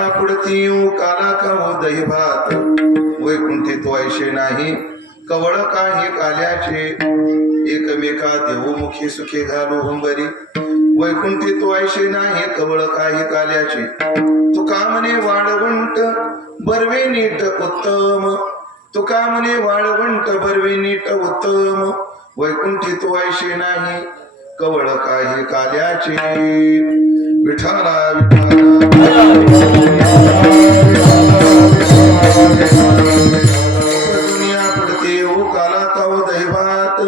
दुनिया पुढती काला का दही भात वैकुंठी तो ऐशे नाही कवळ काही काल्याचे एकमेका देवमुखी सुखी घालू हुंबरी वैकुंठी तो ऐशे नाही कवळ काही काल्याचे तुका म्हणे वाळवंट बरवे नीट उत्तम तुका म्हणे वाळवंट बरवे नीट उत्तम वैकुंठी तो ऐशे नाही कवळ काही काल्याचे विठाला दुनिया पडते ओ काला काव दैवात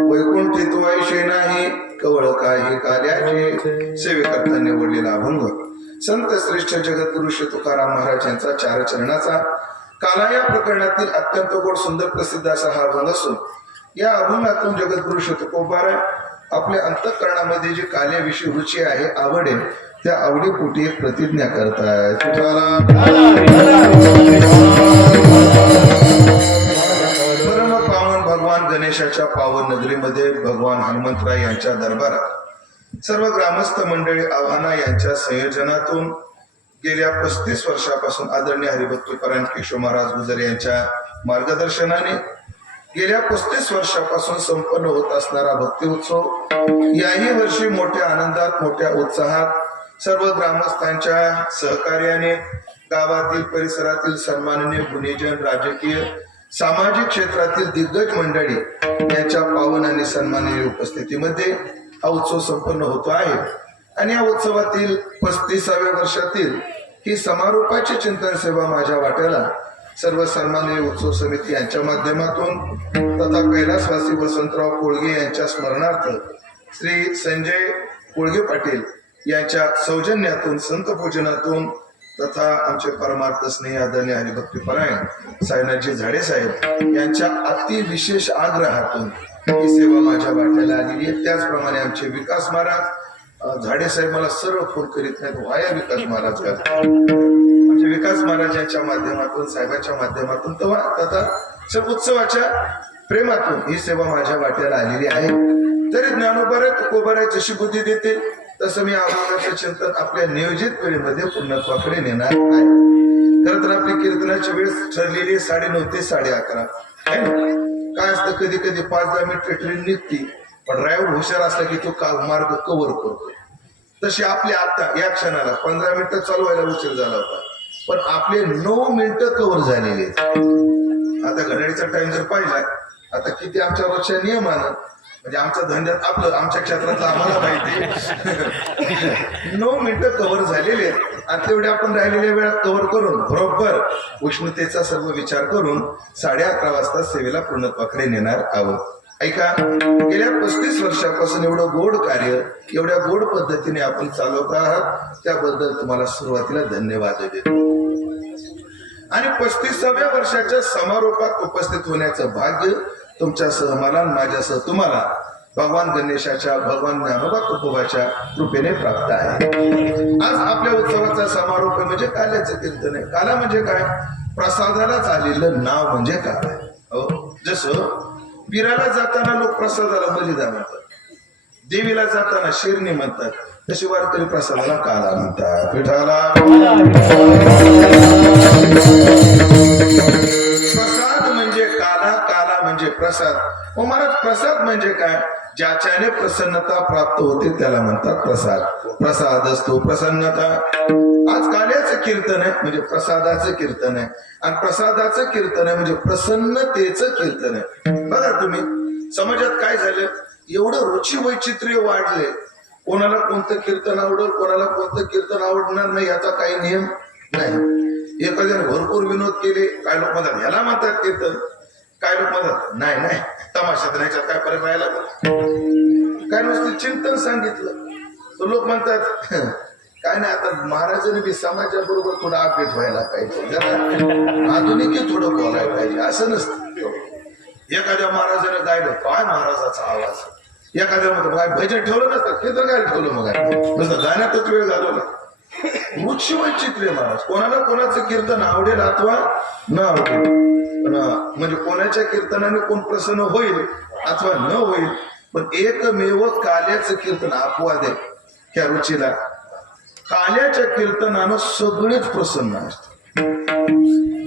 वैकुंठी तो ऐशे नाही कवळ काही कार्याचे सेवेकरता निवडलेला अभंग संत श्रेष्ठ जगद्गुरु श्री तुकाराम महाराज यांचा चार चरणाचा काला या प्रकरणातील अत्यंत गोड सुंदर प्रसिद्ध असा हा अभंग असून या अभंगातून जगद्गुरु श्री तुकोबाराय आपल्या अंतःकरणामध्ये जी कार्याविषयी रुची आहे आवड आहे त्या आवडीपोटी एक प्रतिज्ञा करतायत परम पावन भगवान गणेशाच्या पावन नगरीमध्ये भगवान हनुमंतराय यांच्या दरबारात सर्व ग्रामस्थ मंडळी आव्हाना यांच्या संयोजनातून गेल्या 35 वर्षापासून आदरणीय हरिभक्तपरायण केशव महाराज गुजर यांच्या मार्गदर्शनाने गेल्या 35 वर्षापासून संपन्न होत असणारा भक्ती उत्सव याही वर्षी मोठ्या आनंदात मोठ्या उत्साहात सर्व ग्रामस्थांच्या सहकार्याने गावातील परिसरातील सन्माननीय गुणीजन राजकीय सामाजिक क्षेत्रातील दिग्गज मंडळी यांच्या पावन आणि सन्माननीय उपस्थितीमध्ये हा उत्सव संपन्न होतो आहे आणि या उत्सवातील 35व्या वर्षातील ही समारोपाची चिंतन सेवा माझ्या वाट्याला सर्व सन्माननीय उत्सव समिती यांच्या माध्यमातून तथा कैलासवासी वसंतराव कोळगे यांच्या स्मरणार्थ श्री संजय कोळगे पाटील यांच्या सौजन्यातून संत पूजनातून तथा आमचे परमार्थ स्नेही आदरणीय हरिभक्तपरायण साईनाथजी झाडे साहेब यांच्या अति विशेष आग्रहातून ही सेवा माझ्या वाट्याला आलेली आहे। त्याचप्रमाणे आमचे विकास महाराज झाडे साहेब मला सर्व फोन करीत नाहीत वाया विकास महाराज म्हणजे विकास महाराजांच्या माध्यमातून साहेबांच्या माध्यमातून तथा उत्सवाच्या प्रेमातून ही सेवा माझ्या वाट्याला आलेली आहे। तरी ज्ञानोबराय तुकोबाराय जशी बुद्धी देते तसं मी अभंगाचं चिंतन आपल्या नियोजित वेळेमध्ये पूर्णत्वाकडे नेणार आहे। खरं तर आपली कीर्तनाची वेळ ठरलेली 9:30 ते 11:30 काय असतं कधी कधी 5-10 मिनिट ट्रेन निघती पण ड्रायव्हर हुशार असला की तो मार्ग कव्हर करतो तशी आपली आता या क्षणाला 15 मिनिटं चालू व्हायला उशीर झाला होता पण आपले 9 मिनिटं कव्हर झालेले आता घड्याळीचा टाइम जर पाहिला आता किती आमच्या रोजच्या नियमानं म्हणजे आमच्या धंद्यात आपलं आमच्या क्षेत्रातलं आम्हाला माहिती 9 मिनिटं कव्हर झालेले आणि तेवढे आपण राहिलेल्या वेळात कव्हर करून बरोबर उष्णतेचा सर्व विचार करून 11:30 वाजता सेवेला पूर्णत्वाकडे नेणार आहोत। ऐका गेल्या 35 वर्षापासून एवढं गोड कार्य एवढ्या गोड पद्धतीने आपण चालवत आहात त्याबद्दल तुम्हाला सुरुवातीला धन्यवाद देतो आणि 35व्या वर्षाच्या समारोपात उपस्थित होण्याचं भाग्य तुमच्यासह मला माझ्यासह तुम्हाला भगवान गणेशाच्या भगवान ज्ञानोबा तुकोबाच्या कृपेने प्राप्त आहे। आज आपल्या उत्सवाचा समारोप म्हणजे काल्याचं कीर्तन आहे। काला म्हणजे काय प्रसादाला झालेलं नाव म्हणजे काय जसं पीराला जाताना लोक प्रसादाला बलिदा म्हणतात देवीला जाताना शिरणी म्हणतात तशी वारकरी प्रसादाला काला म्हणतात पिठाला प्रसाद म्हणजे काला काला म्हणजे प्रसाद ओ महाराज प्रसाद म्हणजे काय ज्याच्याने प्रसन्नता प्राप्त होते त्याला म्हणतात प्रसाद प्रसाद असतो प्रसन्नता आज काल्याचं कीर्तन आहे म्हणजे प्रसादाचं कीर्तन आहे आणि प्रसादाचं कीर्तन आहे म्हणजे प्रसन्नतेचं कीर्तन आहे। बघा तुम्ही समाजात काय झालं एवढं रुची वैचित्र्य वाढले कोणाला कोणतं कीर्तन आवडेल कोणाला कोणतं कीर्तन आवडणार नाही याचा काही नियम नाही। एखाद्याने भरपूर विनोद केले काय लोक म्हणतात ह्याला म्हणतात कीर्तन काय लोक म्हणतात नाही नाही तमाशात ह्याच्यात काय फरक राहिला काय नुसतं चिंतन सांगितलं तर लोक म्हणतात काय नाही आता महाराजांनी बी समाजाबरोबर थोडं अपडेट व्हायला पाहिजे जरा आधुनिक थोडं बोलायला पाहिजे असं नसतं। एखाद्या महाराजाने गायलं काय महाराजाचा आवाज एखाद्या म्हणतो काय भजन ठेवलं नसतं ते तर काय ठेवलं मग नुसतं गाण्यातच वेळ घालवला रुची वैचित्र्य महाराज कोणाला कोणाचं कीर्तन आवडेल अथवा न आवडेल पण म्हणजे कोणाच्या कीर्तनाने कोण प्रसन्न होईल अथवा न होईल पण एकमेव काल्याचं कीर्तन अपवाद आहे त्या रुचीला काल्याच्या कीर्तनानं सगळेच प्रसन्न असतात.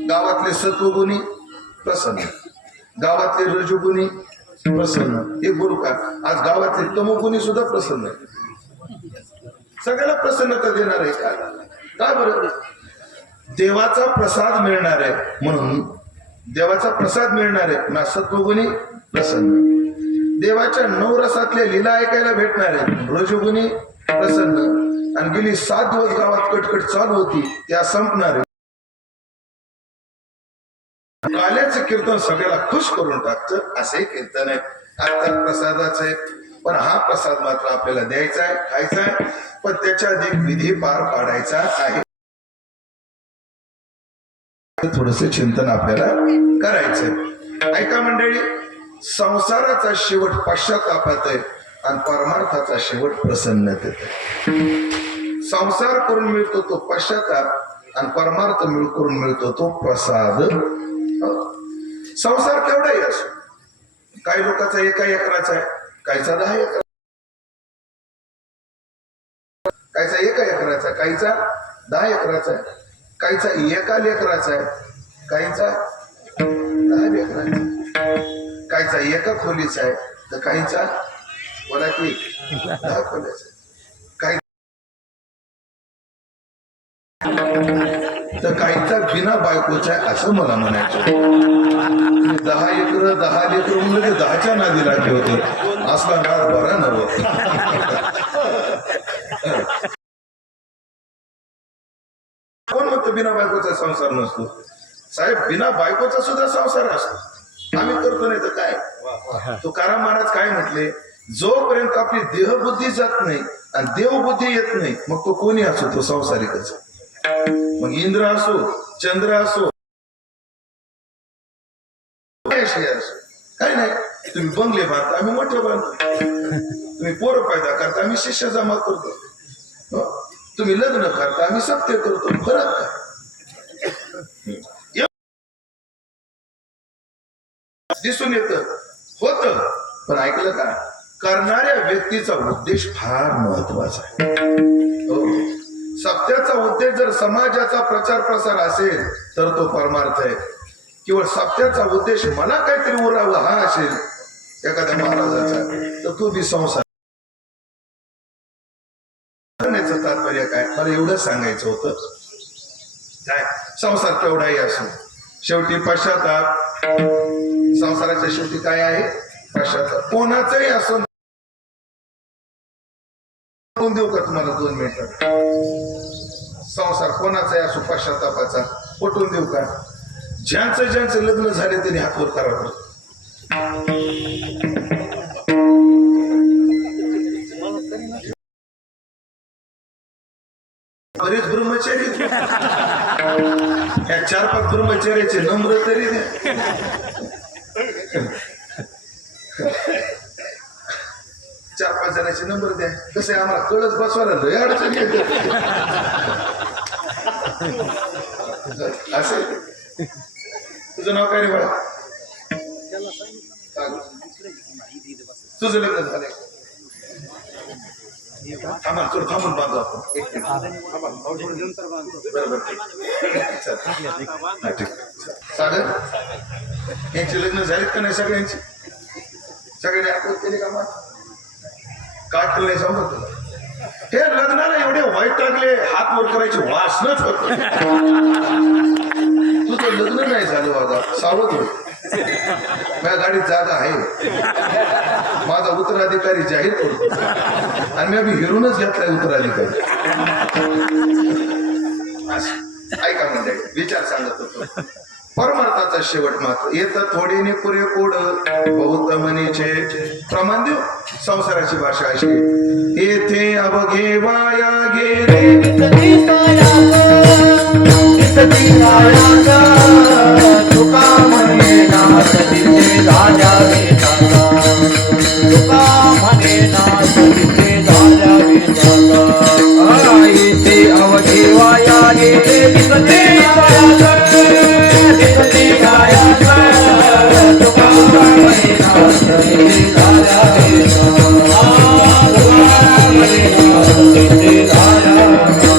गावातले सत्वगुणी प्रसन्न, गावातले रजोगुणी प्रसन्न. हे गुरु का आज गावातले तमोगुणी सुद्धा प्रसन्न आहे. सगळ्याला प्रसन्नता देणार आहे का बरं? देवाचा प्रसाद मिळणार आहे म्हणून, देवाचा प्रसाद मिळणार आहे ना सत्वगुणी प्रसन्न. देवाच्या 9 रसातल्या लीला ऐकायला भेटणार आहे रजोगुणी प्रसन्न. आणि गेली 7 दिवस गावात कटकट चालू होती त्या संपणार आहे. काल्याचं कीर्तन सगळ्याला खुश करून टाकतं असे कीर्तन आहे. आता प्रसादाचं आहे पण हा प्रसाद मात्र आपल्याला द्यायचा आहे, खायचा आहे, पण त्याच्या आधी एक विधी पार पाडायचा आहे. थोडस चिंतन आपल्याला करायचंय. ऐका मंडळी, संसाराचा शेवट पश्चातापात आहे आणि परमार्थाचा शेवट प्रसन्नतेत आहे. संसार करून मिळतो तो पश्चाताप आणि परमार्थ करून मिळतो तो प्रसाद. संसार केवढाही असो, काही लोकांचा 1 एकराचा आहे, काहीचा 10 एकर, काहीचा 1 एकराचा, काहीचा 10 एकराचा आहे, काहीचा 1 लेकराचा आहे, काहीचा 10 लेकराचा, काहीचा 1 खोलीचा आहे तर काहीचा बोला की 10 खोल्याचा, काही तर काहीचा बिना बायकोचा आहे असं मला म्हणायचं. 10 एकर 10 लेकर म्हणजे 10च्या नादी लागले होते. असला नाद बरा नव. कोण म्हणतं बिना बायकोचा संसार नसतो? साहेब, बिना बायकोचा सुद्धा संसार असतो. आम्ही करतो नाही तर काय? तुकाराम महाराज काय म्हटले? जोपर्यंत आपली देहबुद्धी जात नाही आणि देवबुद्धी येत नाही मग तो कोणी असो तो संसारिकच. मग इंद्र असो, चंद्र असो, काय नाही. तुम्ही बंगले बांधता, आम्ही मोठे बांधतो. तुम्ही पोरं पैदा करता, आम्ही शिष्य जमा करतो. तुम्ही लग्न करता, आम्ही सत्य करतो. फरक काय दिसून येत होत. पण ऐकलं का, करणाऱ्या व्यक्तीचा उद्देश फार महत्वाचा आहे. सत्याचा उद्देश जर समाजाचा प्रचार प्रसार असेल तर तो परमार्थ आहे. केवळ सत्याचा उद्देश मला काहीतरी उरावं हा असेल एखाद्या महाराजाचा तर तो बी संसार. करण्याचं तात्पर्य काय? मला एवढं सांगायचं होतं. काय संसार केवढाही असो शेवटी पश्चाताप. संसाराच्या शेवटी काय आहे? पश्चाताप. कोणाचाही असो. देऊ का तुम्हाला 2 मिनिटात? संसार कोणाचाही असो पश्चातापाचा पटवून देऊ का? ज्यांचं लग्न झाले त्यांनी हातवर करावं. बरेच ब्रह्मचारी या 4-5 ब्रह्मचार्याचे नम्र तरी द्या. 4-5 जणांचे नंबर द्या. कसं आहे, आम्हाला कळच बसवायला लय अडचण येते. असे तुझं नाव काय रे बाळा? तुझं लग्न झालंय? थांबून बांधू आपण. बरोबर सागर, यांचे लग्न झालेत का नाही? सगळ्यांची सगळ्यांनी आपण केले का? मग काय केलं सांगतो तुला. हे लग्नाला एवढे वाईट लागले, हात वर करायची वासनच होत. तुझं लग्न नाही झालं बाबा, सावध हो. माझ्या गाडीत जागा आहे, माझा उत्तराधिकारी जाहीर करतो आणि मी हिरूनच घेतलाय उत्तराधिकारी. ऐका म्हणजे विचार सांगत होतो. परमार्थाचा शेवट मात्र येतं थोडीने पुरे कोड बहुत म्हणीचे प्रमाण देऊ. संसाराची भाषा अशी येथे अवघे वाया गेले तुका म्हणे नाथ तिथे राजा तुका म्हणे नाथ तिथे राजा येथे अवघे वाया गेले Hare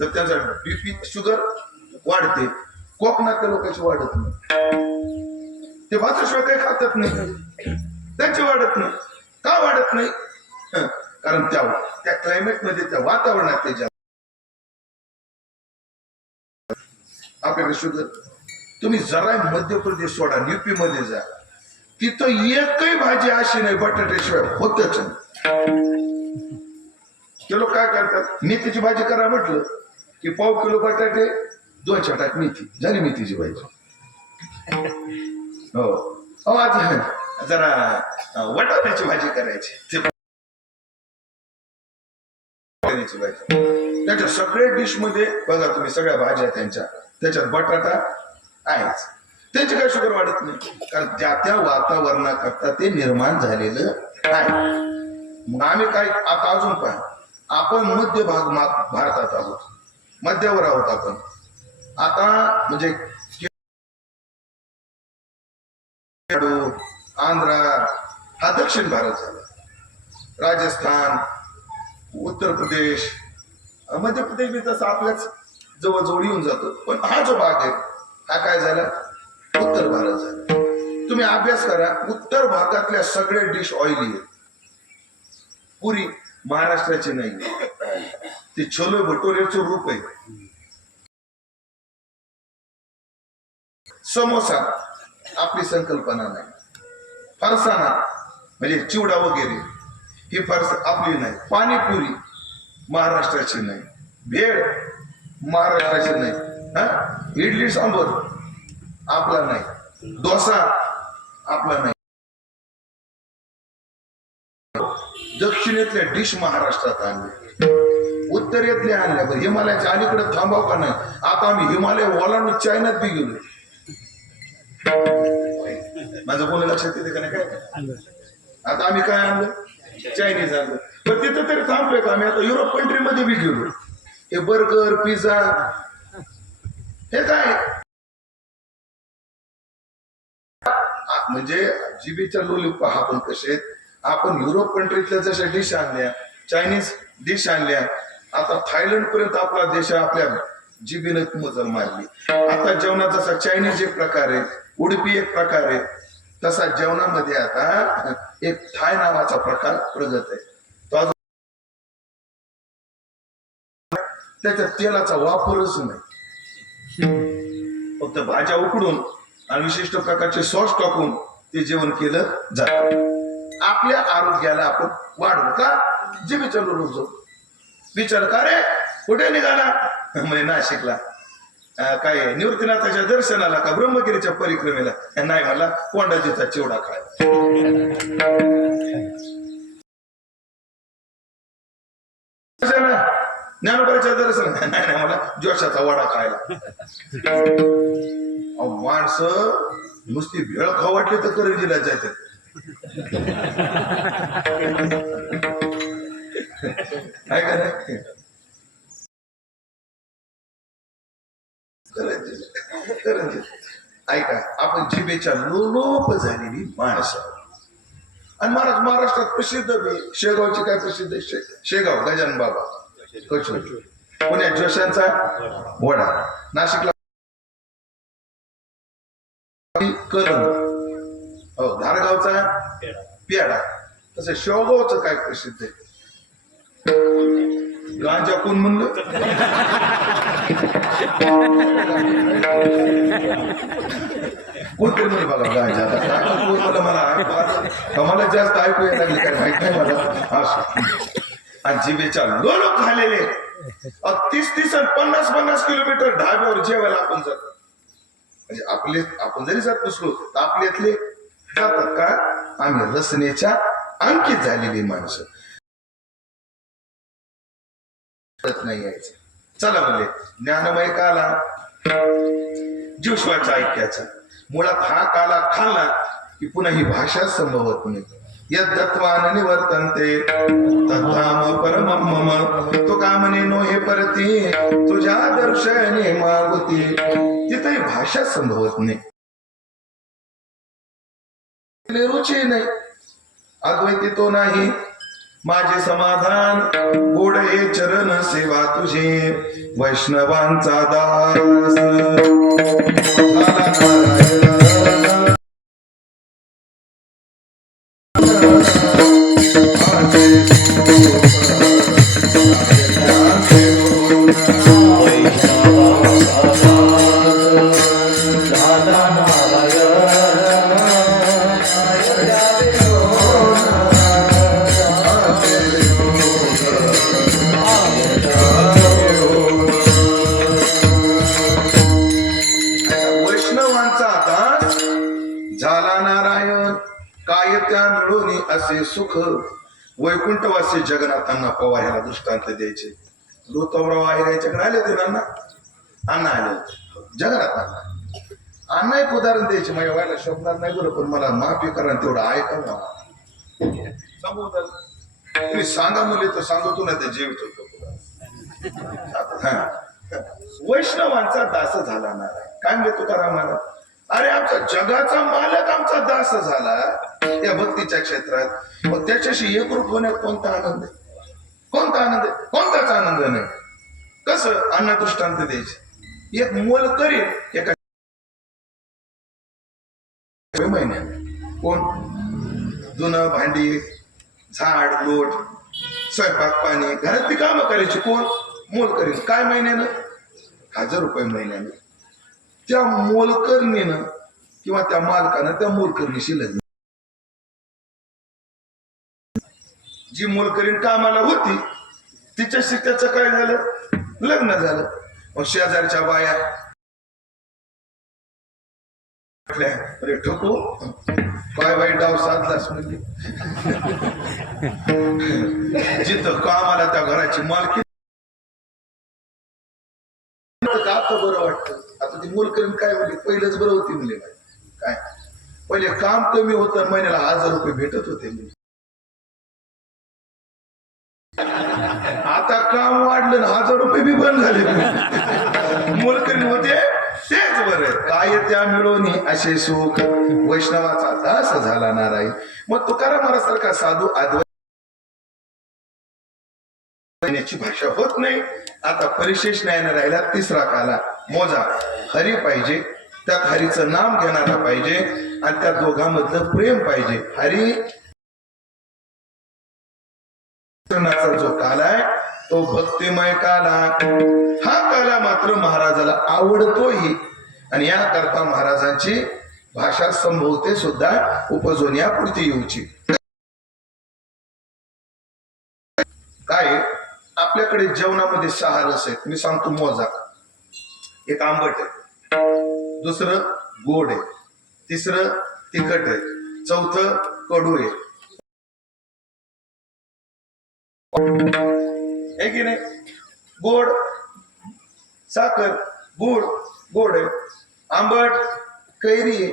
तर त्यांचा बीपी शुगर वाढते. कोकणातल्या लोकांची वाढत नाही. ते भाताशिवाय काही खातच नाही, त्यांची वाढत नाही. का वाढत नाही? कारण त्या क्लायमेट मध्ये, त्या वातावरणात ते आपल्याकडे शुगर. तुम्ही जरा मध्य प्रदेश सोडा, यूपी मध्ये जा, तिथं एकही भाजी अशी नाही बटाट्याशिवाय होतच नाही. ते लोक काय करतात, मेथीची भाजी करा म्हटलं की पाव किलो बटाटे, 2 छटाक मेथी, झाली मेथीची भाजी. हो आज जरा वटाण्याची भाजी करायची, त्याच्या सगळ्या डिश मध्ये बघा तुम्ही, सगळ्या भाज्या त्यांच्या, त्याच्यात बटाटा आहेच. त्यांची काही शुगर वाढत नाही, कारण त्या वातावरणाकरता ते निर्माण झालेलं आहे. मग आम्ही काय, आता अजून पहा, आपण मध्य भारतात आहोत, मध्यावर आहोत आपण आता. म्हणजे आंध्रा हा दक्षिण भारत झाला, राजस्थान, उत्तर प्रदेश, मध्य प्रदेश बी तसं आपल्याच जवळजवळ येऊन जातो. पण हा जो भाग आहे हा काय झाला, उत्तर भारत झाला. तुम्ही अभ्यास करा, उत्तर भागातल्या सगळ्या डिश ऑइली आहेत. पुरी महाराष्ट्राची नाही, ते छोले भटुरेचं रूप आहे. समोसा आपली संकल्पना नाही, फरसाणा म्हणजे चिवडा वगैरे ही आपली नाही, पाणीपुरी महाराष्ट्राची नाही, भेळ महाराष्ट्राची नाही, इडली सांबर आपला नाही, डोसा आपला नाही. दक्षिणेतल्या डिश महाराष्ट्रात आणल्या, उत्तरेतल्या आणल्या. बरं, हिमालयाच्या अलीकडे थांबाव का नाही? आता आम्ही हिमालय ओलांडून चायनात बी गेलो. माझं बोलणं लक्षात येते का नाही? काय आता आम्ही काय आणलं? चायनीज आणलं. पण तिथं तरी थांबलोय का आम्ही? आता युरोप कंट्री मध्ये बी गेलो. हे बर्गर, पिझ्झा हे काय म्हणजे जिबीच्या लोलीप पहा आपण कसे आहेत. आपण युरोप कंट्रीतल्या जशा डिश आणल्या, चायनीज डिश आणल्या, आता थायलंड पर्यंत आपला देश आपल्या जिबीने मजल मारली. आता जेवणात जसा चायनीज एक प्रकार आहे, उडपी एक प्रकार आहे, तसा जेवणामध्ये आता एक थाय नावाचा प्रकार प्रगत आहे. तो त्याच्या तेलाचा वापरच नाही, फक्त भाज्या उकडून आणि विशिष्ट प्रकारचे सॉस टाकून ते जेवण केलं जातं. आपल्या आरोग्याला आपण वाढवू का? जिबीच्या लोलूप जाऊ. विचार का रे कुठे निघाला? म्हणजे नाशिकला. काय निवृत्तीनाथाच्या दर्शनाला का ब्रह्मगिरीच्या परिक्रमेला? नाही, मला कोंडाजीचा चिवडा खाय. ज्ञानोबाच्या दर्शन नाही, मला जोशाचा वडा खायला. माणसं नुसती भेळ खाऊ वाटली तर करंजीला जायचं. काय करायचं? ऐका, आपण जिभेच्या लोलोप झालेली माणसं. आणि महाराष्ट्रात प्रसिद्ध शेगावची काय प्रसिद्ध आहे? शेगाव गजानन बाबा कचोरी, पुण्यात जोशांचा वडा, नाशिकला करण, धारगावचा पेढा. तसं शेवगावचं काय प्रसिद्ध आहे? गांजा कोण म्हणलं? कोणतरी म्हणलं बघा गांजा. मला जास्त ऐकू यायला लागले काय माहित नाही मला. आणि जिभेच्या लोलोप झालेले 30-30 आणि 50-50 किलोमीटर ढाब्यावर जेवायला आपण जातो. म्हणजे आपण जरी जात नसलो तर आपल्यातले जातात का? आम्ही रसनेच्या अंकित झालेली माणसं. नाही यायचं. चला म्हणजे ज्ञानमय काला जीवश्वाच्या ऐक्याचा. मुळात हा काला खाल्ला की पुन्हा ही भाषा संभवत नाही. यद्दत्वान निवर्तन्ते तद्धाम परमं मम. तो का म्हणे नो हे परती तुझ्या दर्शने मागुती. तिथेही भाषा संभवत नाही, रुची नाही, अद्वैती तो नाही, माझे समाधान गोड हे चरण सेवा तुझे वैष्णवांचा दास झाला नारायण वैष्णवांचा दास झाला नारायण काय त्या मिळून असे सुख वैकुंठवासी जगन्नाथांना पवायला दृष्टांत द्यायचे ऋतुराव आहे याच्याकडे आले होते ना अण्णा आले होते जगन्नाथांना अण्णा एक उदाहरण द्यायचे माझ्या व्हायला शब्दात नाही बरं पण मला माफी करा तेवढं ऐका ना सांगू तुम्ही सांगा मुले तर सांगतो ना ते जीवित होतो वैष्णवांचा दास झाला ना काय म्हणतो तुकाराम मला अरे आमचा जगाचा मालक आमचा दास झाला या भक्तीच्या क्षेत्रात मग त्याच्याशी एकरूप होण्यात कोणता आनंद आहे कोणता आनंद आहे कोणताच आनंद नाही कसं अन्न दृष्टांत द्यायचे एक मोल करील एका महिन्यात कोण धुणं भांडी झाड लोट स्वयंपाक पाणी घरातली कामं करायची कोण मोल करील काय महिन्यानं 1000 रुपये महिन्यानं त्या मोलकरणीनं किंवा त्या मालकानं त्या मोलकरणीशी लग्न जी मोलकरीण कामाला होती तिच्याशी त्याचं काय झालं लग्न झालं मग शेजारच्या बाया अरे ठोको काय वाईट डाव साधलास म्हणजे जिथं कामाला त्या घराची मालकी आता बरं वाटतं आता ती मोलकरीण काय म्हणली पहिलेच बरं होती मुले काय पहिले काम कमी होतं महिन्याला 1000 रुपये भेटत होते आता काम वाढलं ना 1000 रुपये बी बंद झाले मोलकरीण होते तेच बरं काय त्या मिळवणी असे सुख वैष्णवाचा दास झाला नारायण मग तुकाराम महाराजांसारखा साधू याची भाषा होत नाही आता परिशेष न्यायाने राहिला तिसरा काला मोजा हरी पाहिजे त्यात हरीचं नाम घेणारा पाहिजे आणि त्या दोघांमधलं प्रेम पाहिजे हरी जो काला आहे तो भक्तिमय काला हा काला मात्र महाराजाला आवडतोही आणि याकरता महाराजांची भाषा संभवते सुद्धा उपजवण्यापुरती येऊची काय आपल्याकडे जेवणामध्ये 6 रस आहेत मी सांगतो मोजा एक आंबट आहे दुसरं गोड आहे तिसरं तिखट आहे चौथं कडू आहे की नाही गोड साखर गोड गोड आहे आंबट कैरी आहे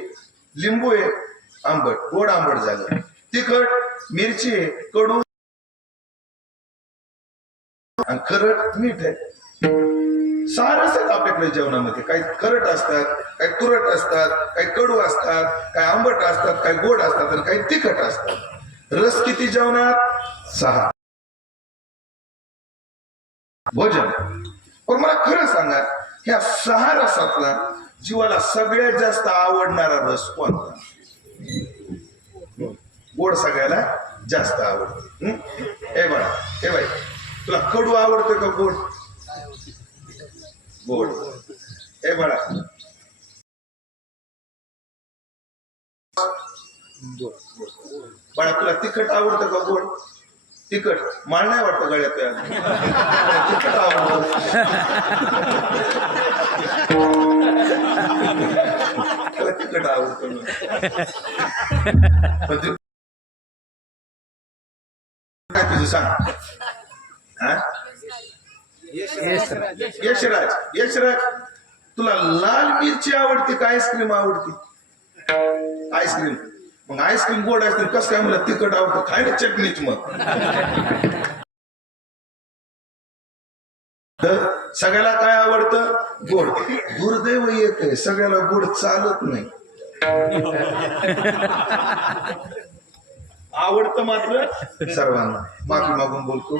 लिंबू आहे आंबट गोड आंबट झालं तिखट मिरची आहे कडू आणि खरट मीठ आहे 6 रस आहेत आपल्याकडे जेवणामध्ये काही खरट असतात काही तुरट असतात काही कडू असतात काही आंबट असतात काही गोड असतात आणि काही तिखट असतात रस किती जेवणात 6 भोजन पण मला खरं सांगा ह्या 6 रसातला जीवाला सगळ्यात जास्त आवडणारा रस कोणता गोड सगळ्याला जास्त आवडतो हे बघा हे बाई तुला कडू आवडतं का गोड गोड हे बघा बाळा तुला तिखट आवडतं का गोड तिखट माळ नाही वाटतं गळ्यात तिखट आवडतं तुला तिखट आवडतं काय तुझं सांग यशराज यशराज तुला लाल मिरची आवडते का आईस्क्रीम आवडते आईस्क्रीम मग आईस्क्रीम गोड आईस्क्रीम कसं काय मला तिखट आवडतं खाय ना चटणीच मग सगळ्याला काय आवडतं गोड दुर्दैव येत आहे सगळ्याला गोड चालत नाही आवडतं मात्र सर्वांना माफी मागून बोलतो,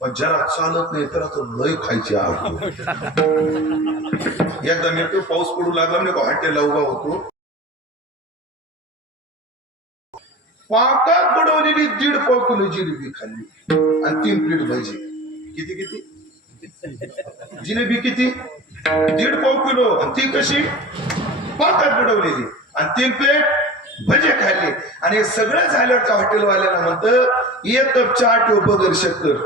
पण ज्याला चालत नाही त्याला तर लय खायची आवड. एकदा मी तो पाऊस पडू लागला म्हणजे हॉटेलला उभा होतो, पाकात बुडवलेली 1.5 किलो जिलेबी खाल्ली आणि 3 प्लेट भजी. किती जिलेबी किती? 1.5 किलो. आणि ती कशी? पाकात बुडवलेली. आणि 3 प्लेट भजे खाल्ले. आणि हे सगळं झाल्यावर त्या हॉटेलवाल्याला म्हणतं, 1 कप चहा ठेव बगर शक्कर.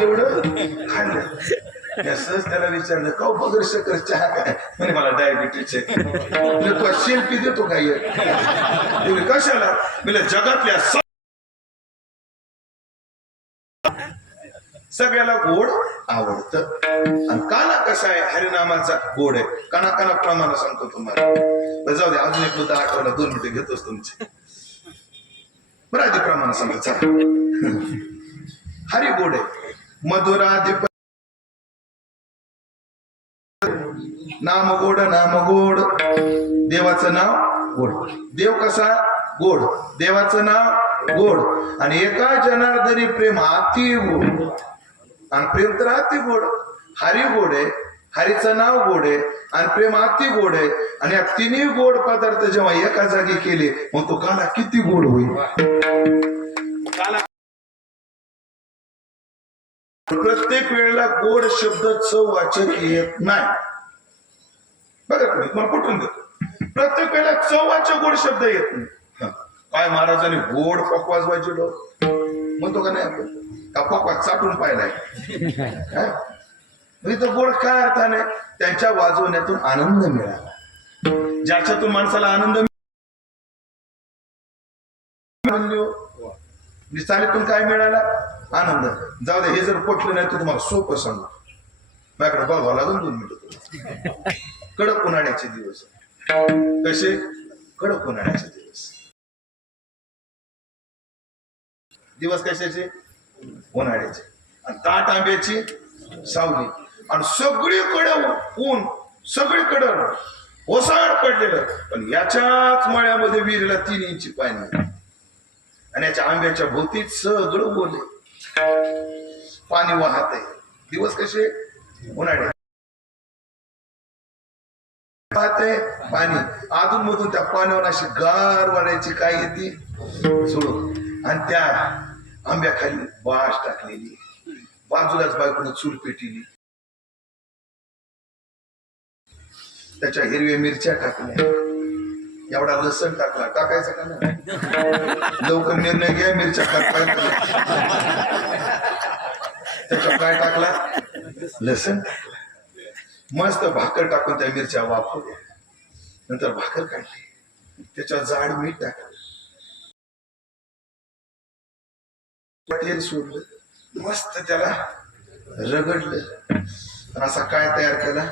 एवढं खाल्लं. सहज त्याला विचारलं, का बगर शक्कर चहा काय? म्हणे मला डायबिटीज आहे. तो सेल्फी देतो काय? कशाला? म्हणजे जगातल्या सगळ्याला गोड आवडतं. आणि काना कसा आहे? हरिनामाचा गोड आहे. काना प्रमाण सांगतो तुम्हाला. जाऊ दे, अजून एक मुद्दा आठवला, 2 मिनिटं घेतोच तुमचे. बरं आधी प्रमाण सांगतो. हरी गोड आहे. मधुराधिप नाम गोड. देवाचं नाव गोड. देव कसा? गोड. देवाचं नाव गोड. आणि एका जनार्दनी प्रेम अति गोड. आणि प्रेम तर अति गोड. हरी गोड आहे, हरीचं नाव गोड आहे, आणि प्रेम अति गोड आहे. आणि या तिन्ही गोड पदार्थ जेव्हा एका जागी केले, मग तो काला किती गोड होईल. प्रत्येक वेळेला गोड शब्द चववाचक येत नाही. बघा तुम्ही, मला पटवून देतो. प्रत्येक वेळेला चववाचक गोड शब्द येत नाही. काय महाराजांनी गोड पकवास वाजवलं म्हणतो का नाही आपण? का पकवास चाटून पाहिलाय? तो गोड काय अर्थाने? त्यांच्या वाजवण्यातून आनंद मिळाला. ज्याच्यातून माणसाला आनंद चालीतून काय मिळाला? आनंद. जाऊ दे, हे जर पटलं नाही तर तुम्हाला सोपं सांगू. माझ्याकडे बघावं लागून 2 मिनिटं. कडक उन्हाळ्याचे दिवस. कसे? कडक उन्हाळ्याचे दिवस कशाचे? उन्हाळ्याचे. आणि ताट आंब्याची सावली. आणि सगळीकडे ऊन, सगळीकडे ओसाड पडलेलं. पण याच्याच मळ्यामध्ये विहिरीला 3 इंची पाणी. आणि याच्या आंब्याच्या भोवतीत सगळं ओले, पाणी वाहत आहे. दिवस कसे? उन्हाळ्यात वाहते पाणी. अधून मधून त्या पाण्यावर अशी गार वाढायची काय येते सोडून. आणि त्या आंब्याखाली बाश टाकलेली, बाजूलाच बायकोनं चूल पेटली, त्याच्या हिरव्या मिरच्या टाकल्या, एवढा लसण टाकला. टाकायचं का नाही? लवकर निर्णय घ्या. मिरच्या टाकल्या. त्याच्या काय टाकला? लसण. मस्त भाकर टाकून त्या मिरच्या वापरल्या. नंतर भाकर काढली, त्याच्या जाड मीठ टाकलं, तेल सोडलं, मस्त त्याला रगडलं. असा काय तयार केला?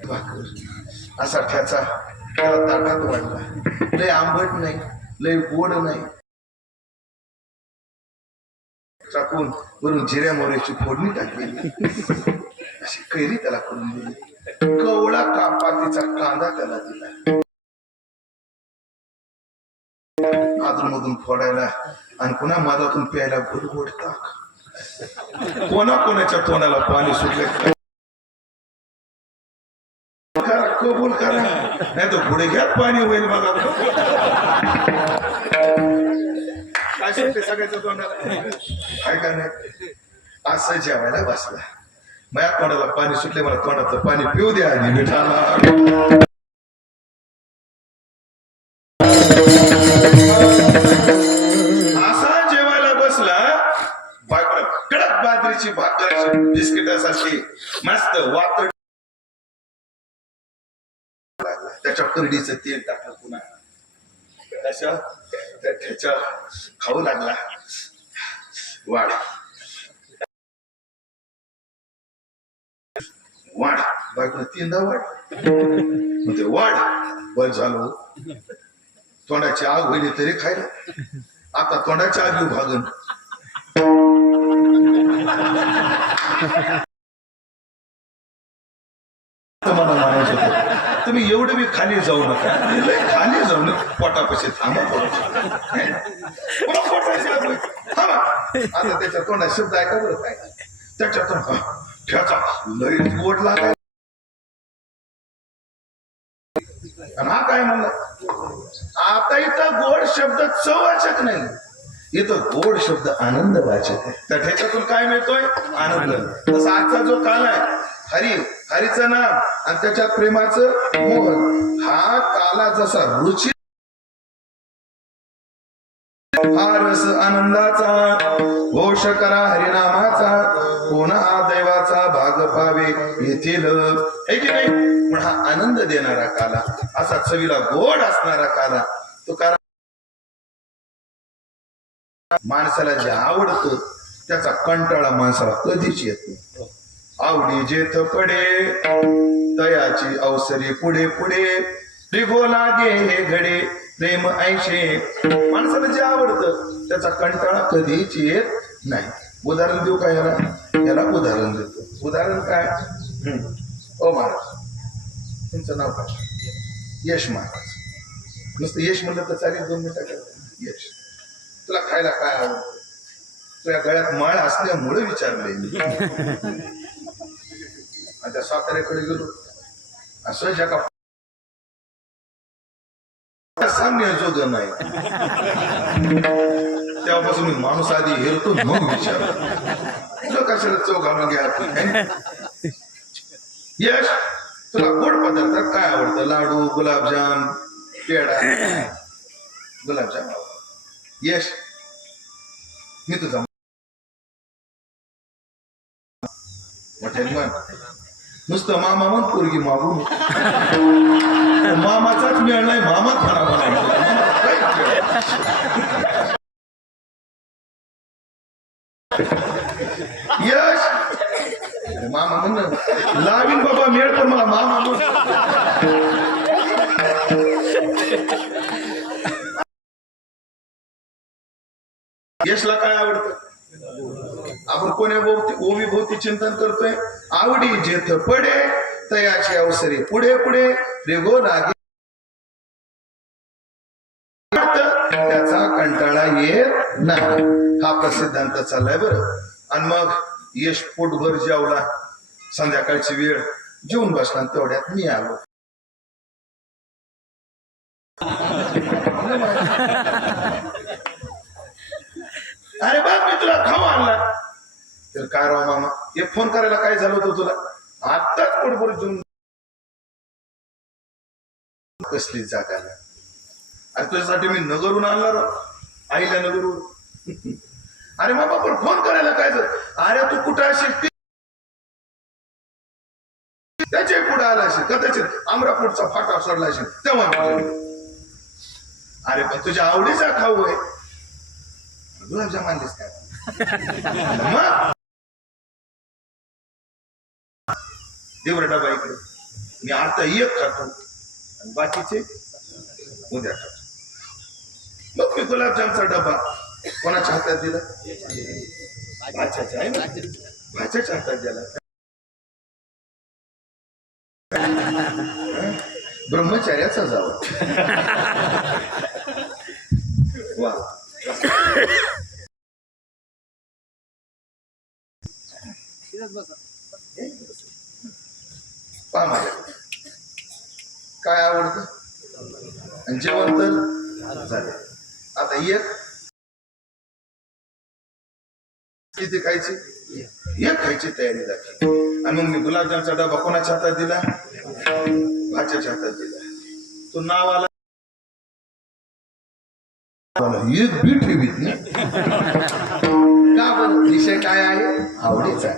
भाकर. असा ठ्याचा त्याला ताटात वाढला. लय आंबट नाही, लय गोड नाही. टाकून वरून जिऱ्या मोहरीची फोडणी टाकलेली, अशी कैरी त्याला करून दिली. कवळा कापातीचा कांदा त्याला दिला. अधून मधून फोडायला आणि पुन्हा मधातून प्यायला गोड टाक. कोणाच्या तोंडाला पाणी सुटले? कबूल करा, नाही तर गुडघ्यात पाणी होईल. बघा काय सुटते सगळ्याच्या तोंडाला? काय करणार? असं जेवायला बसला, माझ्या तोंडाला पाणी सुटले, मला तोंडाचं पाणी पिऊ द्या आधी मिठाला. असा जेवायला बसला, बायकोला कडक बाजरीची भाकर बिस्किटासारखी मस्त वातड, त्याच्या करडीचं तेल टाकलं, पुन्हा त्याच्या खाऊ लागला. वाढ वाढ, बायकोला 3दा वाढ म्हणते. वाढ वर झालो, तोंडाची आग होईल तरी खायला. आता तोंडाची आग येऊ भागन. मला म्हणायचं होतं तुम्ही एवढे बी खाली जाऊ नका, लय खाली जाऊ नका, पोटापाशी थांबा पुन्हा पोटाशी आलो. थांबा आता त्याच्या तोंडात शब्द ऐका बरं काय त्याच्यातून ठ्याचा लय गोड लागाय. आणि हा काय म्हणला आता इथं गोड शब्द चववाचक नाही, इथं गोड शब्द आनंद वाचक आहे. त्या ठेच्यातून काय मिळतोय आनंद. तसा आजचा जो काल आहे हरीचं नाम आणि त्याच्यात प्रेमाचं मोहन, हा काला जसा रुची हा रस आनंदाचा घोष करा हरिनामाचा, कोणा दैवाचा भाग पावे येथील हे की नाही. पण हा आनंद देणारा काला, असा चवीला गोड असणारा काला तो काला माणसाला जे आवडतं त्याचा कंटाळा माणसाला कधीच येत नाही. आवडी जेथ पडे तयाची अवसरी पुढे पुढे रिगो लागे हे घडे प्रेम ऐशे. माणसाला जे आवडतं त्याचा कंटाळा कधीच येत नाही. उदाहरण देऊ काय याला उदाहरण देतो. उदाहरण काय ओ महाराज तुमचं नाव काय? यश महाराज. नुसतं यश म्हणलं तर चालेल 2 मिनिटं. यश तुला खायला काय आवडतं? तुझ्या गळ्यात माळ असल्यामुळे विचारले. आता साताऱ्याकडे गेलो असं जगा सांगण्याजोग नाही. तेव्हापासून मी माणूस आधी हेरतो मग विचार कशाला चव घालून घ्या. यश तुला गोड पदार्थात काय आवडतं? लाडू, गुलाबजाम, पेढा. गुलाबजाम. यश मी तुझा मोठ्याने म्हण, नुसतं मामा म्हण पोरगी मागून मामाचाच मेळ नाही. मामाच म्हणा यश मामा म्हण लावीन बाबा मेळ पण मला मामा म्हण. यशला काय आवडतं? आपण कोण्या ओवी भोवती चिंतन करतोय. आवडी जेथ पडे तयाची अवसरे पुढे पुढे रेगो लागे त्याचा कंटाळा येत नाही. हा प्रसिद्धांत चाललाय बरं. आणि मग यश पोटभर जेवला, संध्याकाळची वेळ जेवून बसला, तेवढ्यात मी आलो. अरे बाप मी तुला खाऊ आणला. तर काय राव मामा हे फोन करायला काय झालं होतं तुला? आत्ताच पोटभर जेवून कसली जागा नाही. आणि तुझ्यासाठी मी नगरून आणला राव, आईला नगरून. अरे बाबा पण फोन करायला काय झालं? अरे तू कुठं असेल त्याच्या पुढे आला असेल कदाचित अमरापूरचा फाटा सोडला असेल तेव्हा. अरे पण तुझ्या आवडीचा खाऊ आहे. गुलाबजाम आणलीस काय? मग देवर डबा इकडे मी आता एक खातो आणि बाकीचे उद्या खातो. मग मी गुलाबजामचा डबा कोणाच्या हातात दिला? भाच्याच्या हातात दिला. ब्रह्मचार्याचा जावं. वा पहा माझ्या काय आवडतं आणि जेवण तर झालं. आता एक किती खायची? एक खायची तयारी झाली. आणि मग मी गुलाबजामचा डबा कोणाच्या हातात दिला? भाच्याच्या हातात दिला. तो नाव आला एक बी ठेवीत नाही. का बरं? विषय काय आहे? आवडीचा.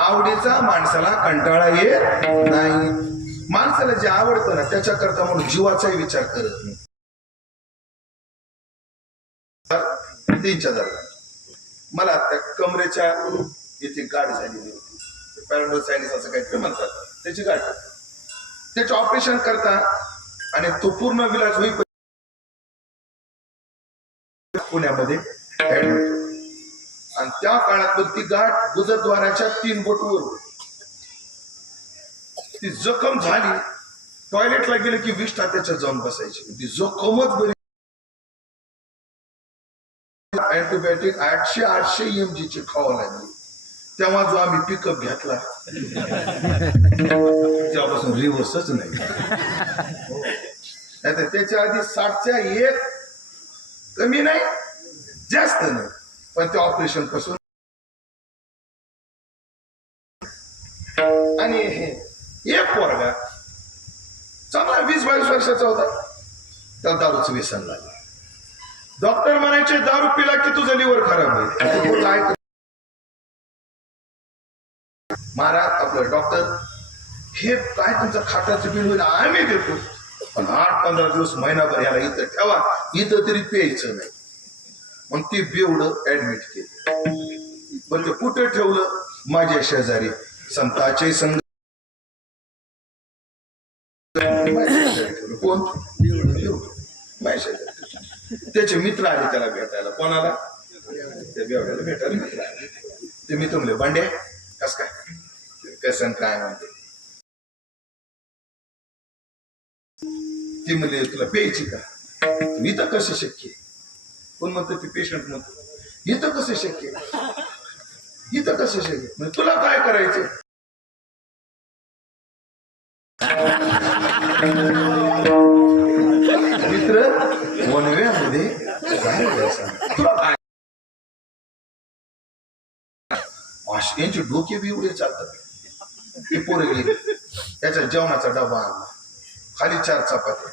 आवडीचा माणसाला कंटाळा येत नाही. माणसाला जे आवडतं ना त्याच्याकरता म्हणून जीवाचाही विचार करत नाही. 3च्या दरम्यान मला त्या कमरेच्या इथे गाठ झालेली होती. पॅराडोसायटिस असं काहीतरी म्हणतात. त्याची गाठ, त्याचे ऑपरेशन करता आणि तो पूर्ण विलाज होईपर्यंत पुण्यामध्ये ऍडमिट. आणि त्या काळात ती गाठ गुजद्वाराच्या 3 बोटवर ती जखम झाली टॉयलेटला गेले की 20 त्याच्यात जाऊन बसायची. ती जो कमत बरी अँटीबायोटिक 800 mg ची खावं लागली. तेव्हा जो आम्ही पिकअप घेतला तेव्हापासून रिव्हर्सच नाही. नाहीतर त्याच्या आधी 60च्या 1 कमी नाही जास्त नाही, पण ते ऑपरेशन पासून. आणि एक पोरगा चांगला 20-22 वर्षाचा होता, त्याला दारूचं व्यसन लागलं. डॉक्टर म्हणायचे दारू पिला की तुझं लिव्हर खराब होईल. महाराज आपलं डॉक्टर हे काय तुमचं खाटाचं बिल होईल आम्ही देतो, पण 8-15 दिवस महिनाभर याला इथं ठेवा, इथं तरी प्यायचं नाही. मग ते बेवडं ऍडमिट केलं. पण ते कुठं ठेवलं? माझ्या शेजारी संताचे संघ. कोण? माझ्या शेजारी. त्याचे मित्र आले त्याला भेटायला. कोणाला? त्या बेवड्याला भेटायला मित्र आले. ते मित्र म्हणले बांड्या कस काय कसं काय म्हणते. ती म्हणले तुला प्यायची का? इथं कसं शक्य? कोण म्हणतं ते पेशंट म्हणतो इथं कसं शक्य? इथं कसं शक्य? म्हणजे तुला काय करायचं? मित्र वनव्यामध्ये काय करायचं? तुला काय? यांचे डोके बी एवढे चालतात. ते पोरं गेले, त्याच्या जेवणाचा डबा आणला, खाली 4 चपात्या,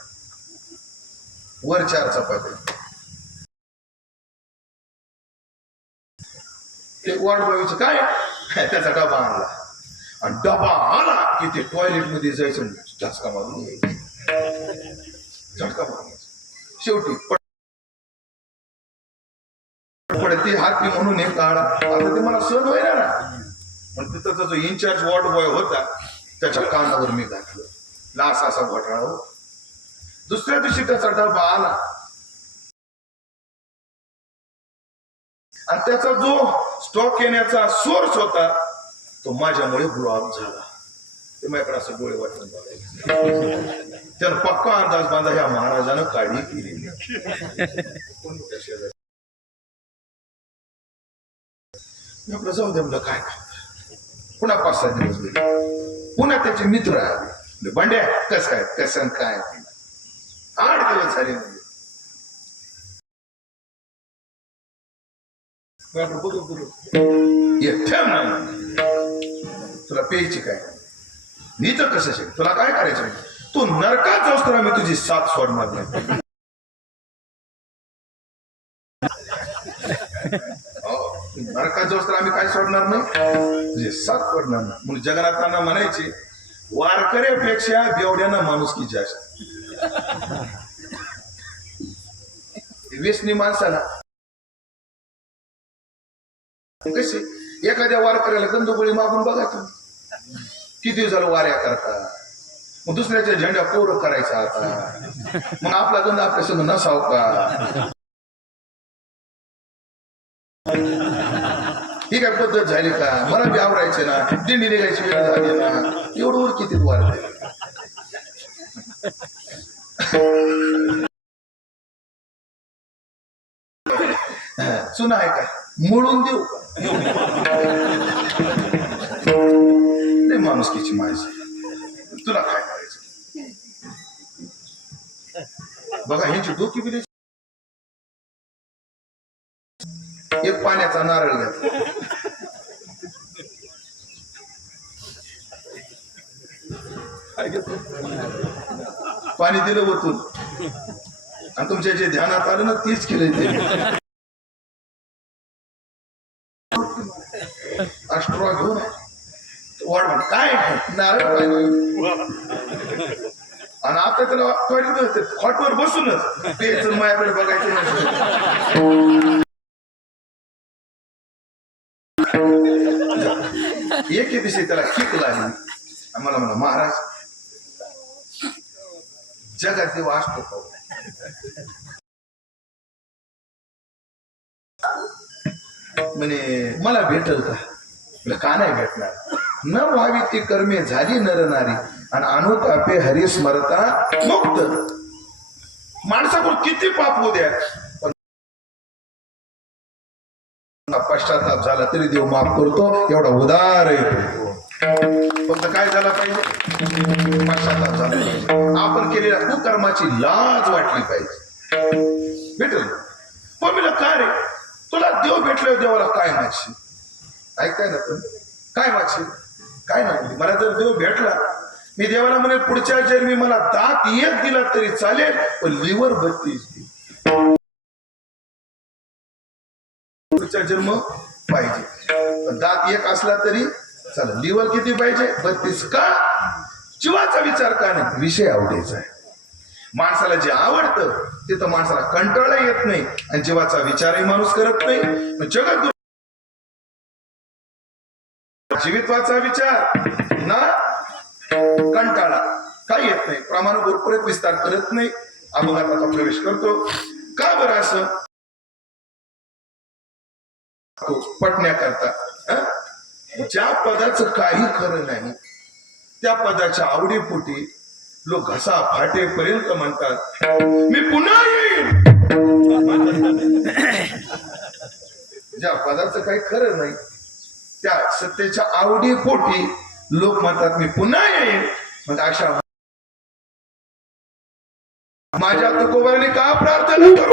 वर 4 चपात्या. ते वाढवायचं काय? त्याचा डबा आणला, आणि डबा आला की ते टॉयलेट मध्ये जायचं, झटका मारून यायचं, झटका मारून. शेवटी पडते हाती म्हणून हे काढा. आता ते मला सहन व्हायला ना. पण तिथं जो इन्चार्ज वॉर्ड बॉय होता त्याच्या कानावर मी घातलं. लास असा घोटाळा हो. दुसऱ्या दिवशी त्याचा डबा आला आणि त्याचा जो स्टॉक येण्याचा सोर्स होता तो माझ्यामुळे ब्लॉक झाला. ते माझ्याकडे असं डोळे वाटून बघायचे. त्यानं पक्का अंदाज बांधा ह्या महाराजानं काढी केली. आपलं जाऊ दे, काय काय. पुन्हा 5-6 दिवस गेले. पुन्हा त्याचे मित्र आले. बांड्या कस काय कसं काय? 8 दिवस झाले. तुला प्यायची काय? मी तर कसं शक तुला काय करायचं? तू नरकात जाऊस तर आम्ही तुझी साथ सोडणार नाही. नरकात जाऊस तर आम्ही काय सोडणार नाही? तुझी साथ सोडणार नाही. म्हणून जगन्नाथांना म्हणायचे वारकऱ्यापेक्षा बेवड्याना माणुसकी जास्त. व्यसनी माणसाला कशी एखाद्या वारकऱ्याला गंधगोळी मागून बघा तुम्ही, किती दिवस झालं वाऱ्या करता. मग दुसऱ्याच्या झेंड्या कोर करायचा आता. मग आपला गंध आपल्या संग नसाव का? ही काय पद्धत झाली का? मला बी आवरायचे ना, दिंडी निघायची वेळ झाली ना. एवढं वर किती वार चुना आहे का? मोडून देऊ नाही. माणुसकीची माणसं तुला काय करायचं? बघा ह्यांची डोकी बिले. एक पाण्याचा नारळ घ्या, पाणी दिलं वतून, आणि तुमच्या जे ध्यानात आलं ना तीच केलं ते. स्ट्रॉ घेऊन वाढ म्हण काय नारळ आणि आता त्याला टॉयलेट हॉटवर बसूनच पेयचं माझ्याकडे बघायचं नसतं. एके दिवशी त्याला किक लागली. आम्हाला म्हणा महाराज जगात देव असतो का? म्हणे मला भेटल का? का नाही भेटणार? न व्हावी ती कर्मे झाली नरनारी, आणि अनुतापे हरिस्मरता मुक्त. माणसाकडून किती पाप होऊ द्या, पण पश्चाताप झाला तरी देव माफ करतो. एवढा उदार आहे. फक्त काय झाला पाहिजे, पश्चाताप झाला पाहिजे. आपण केलेल्या कुकर्माची लाज वाटली पाहिजे. भेटल पण मी काय रे, तुला देव भेटल्यावर देवाला काय मागशील? ऐकताय ना तुम्ही, काय मागशील? काय नाही. मला जर देव भेटला, मी देवाला म्हणे पुढच्या जन्मी मला दात एक दिला तरी चालेल, पण लिव्हर 32 दे. पुढचा जन्म पाहिजे, पण दात एक असला तरी चालेल. लिव्हर किती पाहिजे? 32. का? जीवाचा विचार का नाही? विषय आवडायचा आहे. माणसाला जे आवडतं ते तर माणसाला कंटाळा येत नाही, आणि जीवाचा विचारही माणूस करत नाही. जगत जीवित्वाचा विचार ना कंटाळा काही येत नाही. प्रमाण गुरुपर्यंत विस्तार करत नाही, अपघाताचा प्रवेश करतो. का बरं असं? पटण्याकरता. ज्या पदाचं काही खरं नाही त्या पदाच्या आवडीपोटी लोक घसा फाटेपर्यंत म्हणतात मी पुन्हा येईल. ज्या पदाचं काही खरं नाही त्या सत्तेच्या आवडीपोटी लोक म्हणतात मी पुन्हा येईल. मग अशा माझ्या तुकोबाने का प्रार्थना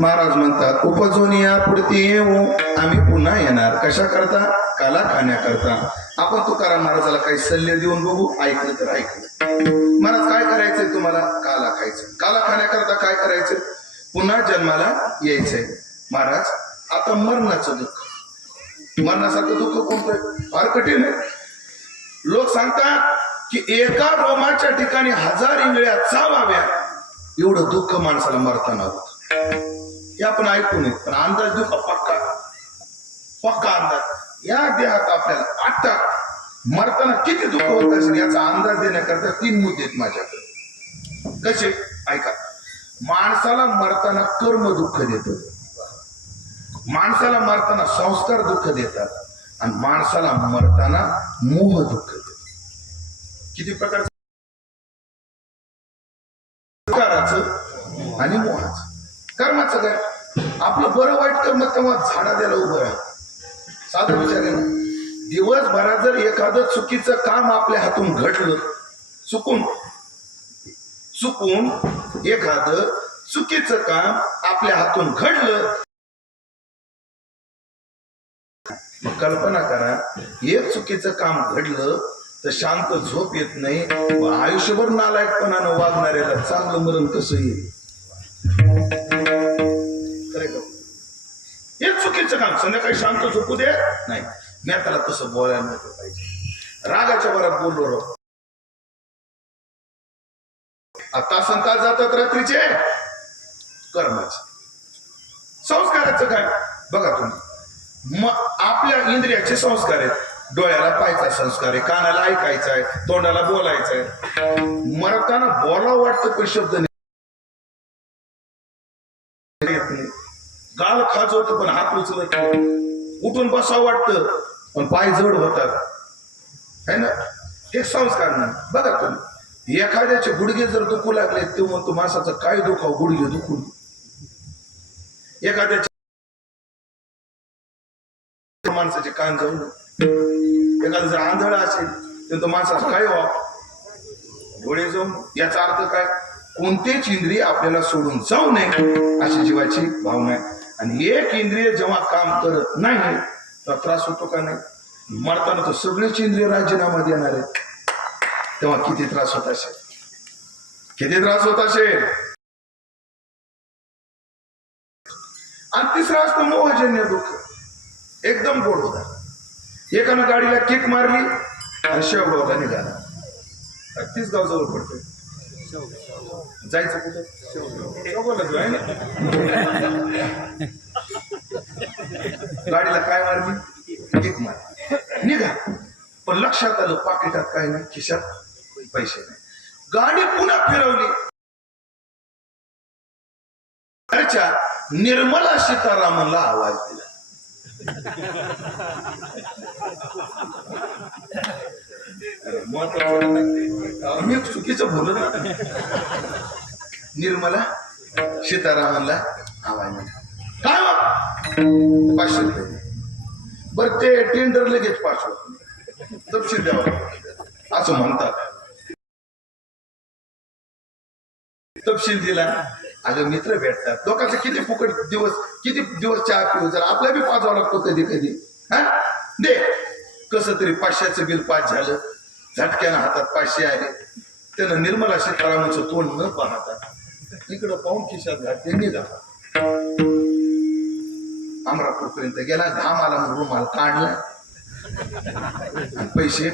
महाराज म्हणतात उपजोनिया पुढती येऊ आम्ही पुन्हा येणार. कशा करता? काला खाण्याकरता. आपण तुकाराम महाराजाला काही सल्ले देऊन बघू. ऐकलं तर ऐकलं. महाराज काय करायचंय तुम्हाला? काला खायचं. काला खाण्याकरता काय करायचं? पुन्हा जन्माला यायचंय. महाराज आता मरणाचं दुःख, मरणासारखं दुःख कोणतं? फार कठीण आहे. लोक सांगतात की एका रोमाच्या ठिकाणी 1000 इंगळ्या चावाव्या एवढं दुःख माणसाला मरताना होत. हे आपण ऐकू नये, पण अंदाज देऊ का? पक्का अंदाज या देहात आपल्याला आता मरताना किती दुःख होत असेल याचा अंदाज देण्याकरता 3 मुद्दे आहेत माझ्याकडे. कसे? ऐका. माणसाला मरताना कर्म दुःख देत, माणसाला मरताना संस्कार दुःख देतात, आणि माणसाला मरताना मोह दुःख देतात. किती प्रकारचं? संस्काराचं आणि मोहाचं. कर्माचं काय? आपलं बरं वाईट कर्म तेव्हा झाडा द्यायला उभं राहा. साधं विचार आहे ना. दिवसभरात जर एखादं चुकीचं काम आपल्या हातून घडलं, चुकून एखादं चुकीचं काम आपल्या हातून घडलं, मग कल्पना करा एक चुकीचं काम घडलं तर शांत झोप येत नाही. आयुष्यभर नालायकपणानं वागणाऱ्याला चांगलं मरण कसं येईल? चुकीचं काम. संध्याकाळी शांत झोपू दे नाही. मी त्याला तसं बोलायला नव्हतं पाहिजे. रागाच्या भरात बोललो रो. आता तास जातात रात्रीचे कर्माचे. संस्काराचं काय बघा तुम्ही. मग आपल्या इंद्रियाचे संस्कार आहेत. डोळ्याला पाहायचा संस्कार आहे, कानाला ऐकायचा आहे, तोंडाला बोलायचं आहे. मरताना बोलावं वाटतं पण शब्द नाही. गाल खाजवत पण हात उचलत नाही. उठून बसावं वाटतं पण पाय जड होतात है ना. हे संस्कार नाही. बघा तुम्ही एखाद्याचे गुडघे जर दुखू लागले तेव्हा म्हणतो माणसाचं काय दुखाव गुडघे दुखून. एखाद्याचे माणसाचे कान जाऊन, एखादं जर आंधळ असेल तर तो माणसाचं काय व्हावं डोळे जाऊन. याचा अर्थ काय, कोणतेच इंद्रिय आपल्याला सोडून जाऊ नये अशी जीवाची भावना आहे. आणि एक इंद्रिय जेव्हा काम करत नाही तर त्रास होतो का नाही. मरताना तर सगळेच इंद्रिय राजीनामा देणार आहेत. तेव्हा किती त्रास होत असेल, किती त्रास होत असेल. आणि तिसरं असतं मोहजन्य दुःख. एकदम गोड होता. एकानं गाडीला किक मारली आणि शेवगावला निघाला. 30 गाव जवळ पडते. जायचं कुठं शेवगावला आहे ना. गाडीला काय मारली, किक मारली, निघा. पण लक्षात आलं पाकिटात काय नाही, खिशात पैसे नाही. गाडी पुन्हा फिरवली. घरच्या निर्मला सीतारामनला आवाज दिला. मी चुकीचं बोलत नाही. निर्मला सीतारामनला आवाज दिला. काय 500 रुपये. बरं ते टेंडर लगेच पाठवत तपशील द्यावा असं म्हणतात. तपशील दिला. अगं मित्र भेटतात लोकांचं. किती फुकट दिवस, किती दिवस चहा पिऊ. जर आपला बी पाजावं लागतो कधी कधी. हा दे. कसं तरी 500चं बिल पास झालं. झटक्यानं हातात 500 आले. त्यानं निर्मला सीतारामनचं तोंड न पाहता इकडं पाहून खिशात घातले, निघाला. अमरापूरपर्यंत गेला. घाम आला म्हणून रुमाल काढला. पैसे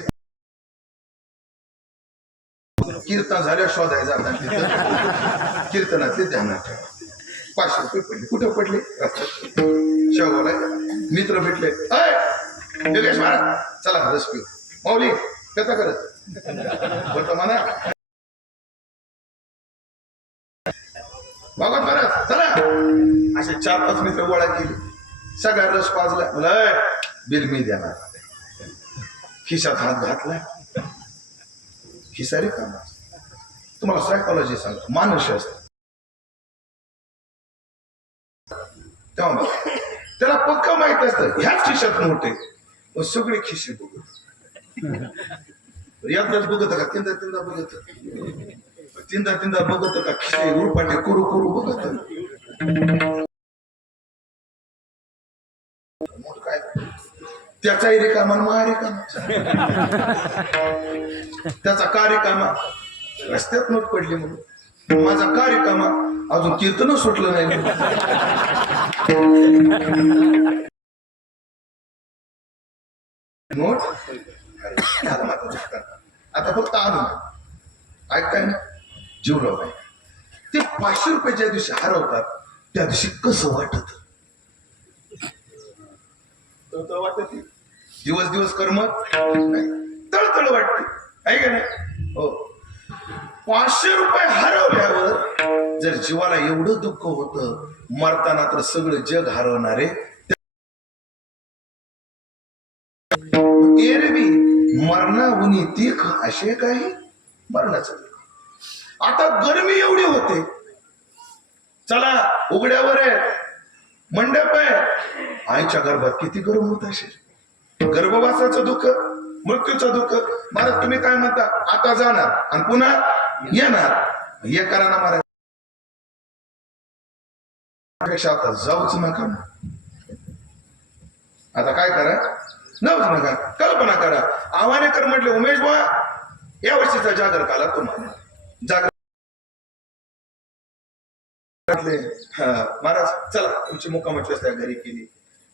कीर्तन झाल्या शोधाय जातात तिथं. कीर्तनातले ध्यानात ठेवा. 500 रुपये पडले. कुठं पडले, शेवगावला. मित्र भेटले. योगेश महाराज चला रस पिऊ. माऊली कथा करत होतं म्हणा. भगवत महाराज चला. असे 4-5 मित्र गोळा केले. सगळा रस पाजला. मला बिल मी देणार. खिशात हात घातला. खिसारी काम. तुम्हाला सायकोलॉजी सांगतो, मानसशास्त्र. तेव्हा त्याला पक्का माहित असतं ह्याच खिशात मोठे सगळे खिसे बघत. एकदाच बघत का तीनदा बघत, तीनदा बघत का खिसे उरपाटे करू करू बघत. काय त्याचाही रिकामा महारिकामा. त्याचा कार्यकामा रस्त्यात नोट पडली म्हणून. माझा कार्यकामा अजून कीर्तन सुटलं नाही. नोट आता फक्त आणून ऐकताय ना जीवराव आहे. ते 500 रुपये ज्या दिवशी हरवतात त्या दिवशी कसं वाटत. वाटत दिवस दिवस करमत नाही. तळतळ वाटते आहे का नाही. हो. 500 रुपये हरवल्यावर जर जीवाला एवढं दुःख होतं, मरताना तर सगळं जग हरवणारे. एरवी मरणाहुनी तीख असे काही मरणाचं दुःख. आता गरमी एवढी होते. चला उघड्यावर आहे, मंडप आहे. आईच्या गर्भात किती गरम होत असेल. गर्भवासाचं दुःख, मृत्यूचं दुःख. महाराज तुम्ही काय म्हणता, आता जाणार आणि पुन्हा येणार. हे करा ना महाराज. आता जाऊच नका. आता काय करा, जाऊच नका. कल्पना करा. आव्हानेकर म्हटले उमेश बा या वर्षीचा जागर काला तुम्हाला जागर. महाराज चला तुमची मुक्कामाची व्यवस्था घरी केली.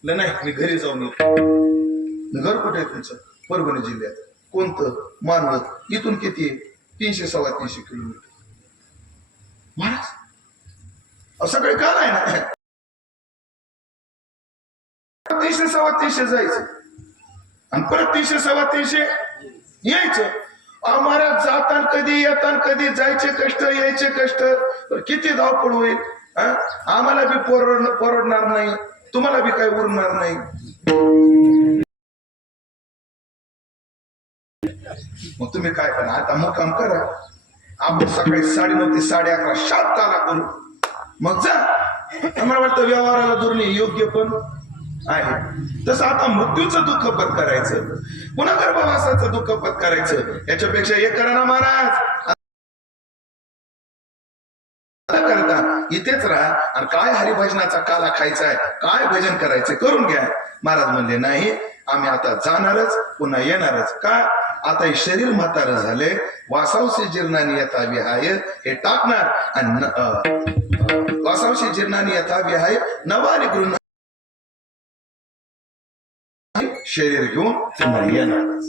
नाही मी घरी जाऊन येतो. घर कुठे आहे तुमचं? परभणी जिल्ह्यात. कोणतं? मानवत. इथून किती आहे? 300-325 किलोमीटर. महाराज सगळे काल आहे ना, 300-325 जायचं आणि परत 300-325 यायचं. आम्हाला जाताना कधी येताना कधी जायचे कष्ट यायचे कष्ट, किती धावपळ होईल. आम्हाला बी परवडणार नाही, तुम्हाला बी काही उरणार नाही. मग तुम्ही काय करा आता, मुक्काम करा. आपण सकाळी 9:30 ते 11:30 शांत आला करू, मग जा. आम्हाला वाटतं व्यवहाराला दुर्णी योग्य पण आहे. तसं आता मृत्यूचं दुःख पत्करायचं, पुन्हा गर्भवासाचं दुःख पत्करायचं, याच्यापेक्षा एक करा ना महाराज. करता इथेच राहा आणि काय हरिभजनाचा काला खायचा आहे, काय भजन करायचं करून घ्या. महाराज म्हणले नाही, आम्ही आता जाणारच, पुन्हा येणारच. का? आता हे शरीर म्हातारं झाले, वासांशी जीर्णानी यथा विहाय हे टाकणार आणि वासांशी जीर्णानी यथा विहाय नवाने गृह शरीर घेऊन पुन्हा येणारच.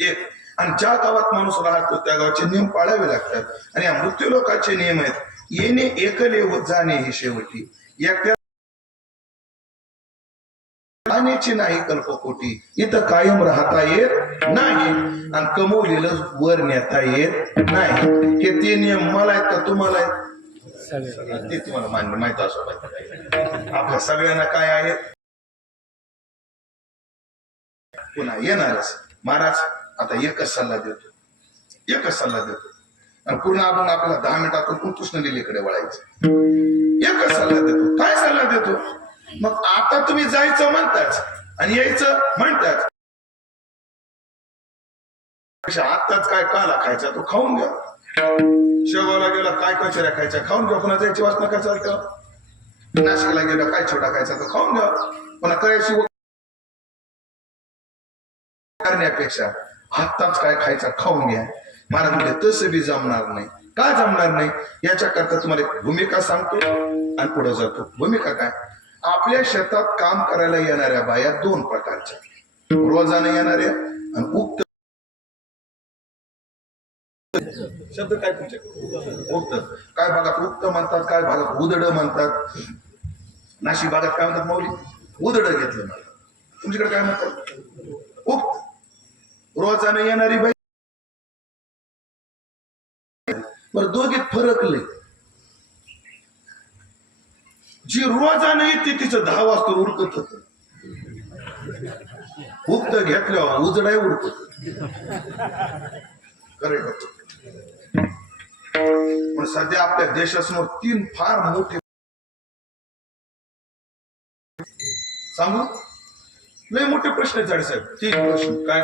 एक आणि ज्या गावात माणूस राहतो त्या गावाचे नियम पाळावे लागतात. आणि या मृत्यू लोकांचे नियम आहेत, येणे एकले व जाणे ही शेवटी. एकट्या जाण्याची नाही कल्पकोटी. इथं कायम राहता येत नाही आणि कमवलेलं वर नेता येत नाही. हे ते नियम मला आहेत का तुम्हाला आहेत? ते तुम्हाला माहित असं पाहिजे. आपल्या सगळ्यांना काय आहे, पुन्हा येणारच. महाराज आता एकच सल्ला देतो, एकच सल्ला देतो आणि पूर्ण आपण आपल्याला 10 मिनिटातून कृष्णलीलेकडे वळायचं. एकच सल्ला देतो. काय सल्ला देतो? मग आता तुम्ही जायचं म्हणताच आणि यायचं म्हणताच, आताच काय काला खायचा तो खाऊन घ्या. शेगावला गेला काय कचऱ्या खायच्या खाऊन घ्या. पुन्हा जायची वासना काय चालतं. नाशिकला गेला काय छोटा खायचा तो खाऊन घ्या. पुन्हा करायची करण्यापेक्षा आत्ताच काय खायचा खाऊन घ्या. महाराज म्हणजे तसं बी जमणार नाही. काय जमणार नाही? याच्याकरता तुम्हाला एक भूमिका सांगतो आणि पुढे जातो. भूमिका काय? आपल्या शेतात काम करायला येणाऱ्या बाया 2 प्रकारच्या, रोजाने येणाऱ्या आणि उक्त. शब्द काय तुमचे? उक्त. काय भागात उक्त म्हणतात, काय भागात उदड म्हणतात. नाशिक भागात काय म्हणतात माऊली? उदड घेतलं मला. तुमच्याकडे काय म्हणतात? उक्त. रोजाने येणारी बाई. बरं दोघीत फरक लय. जी रोजाने येते तिचं 10 वाजता उरकत होत. उक्त घेतल्यावर उजडाय उरकत. करेक्ट. पण सध्या आपल्या देशासमोर 3 फार मोठे सांगू लय मोठे प्रश्न आहेत साहेब. 3 प्रश्न. काय?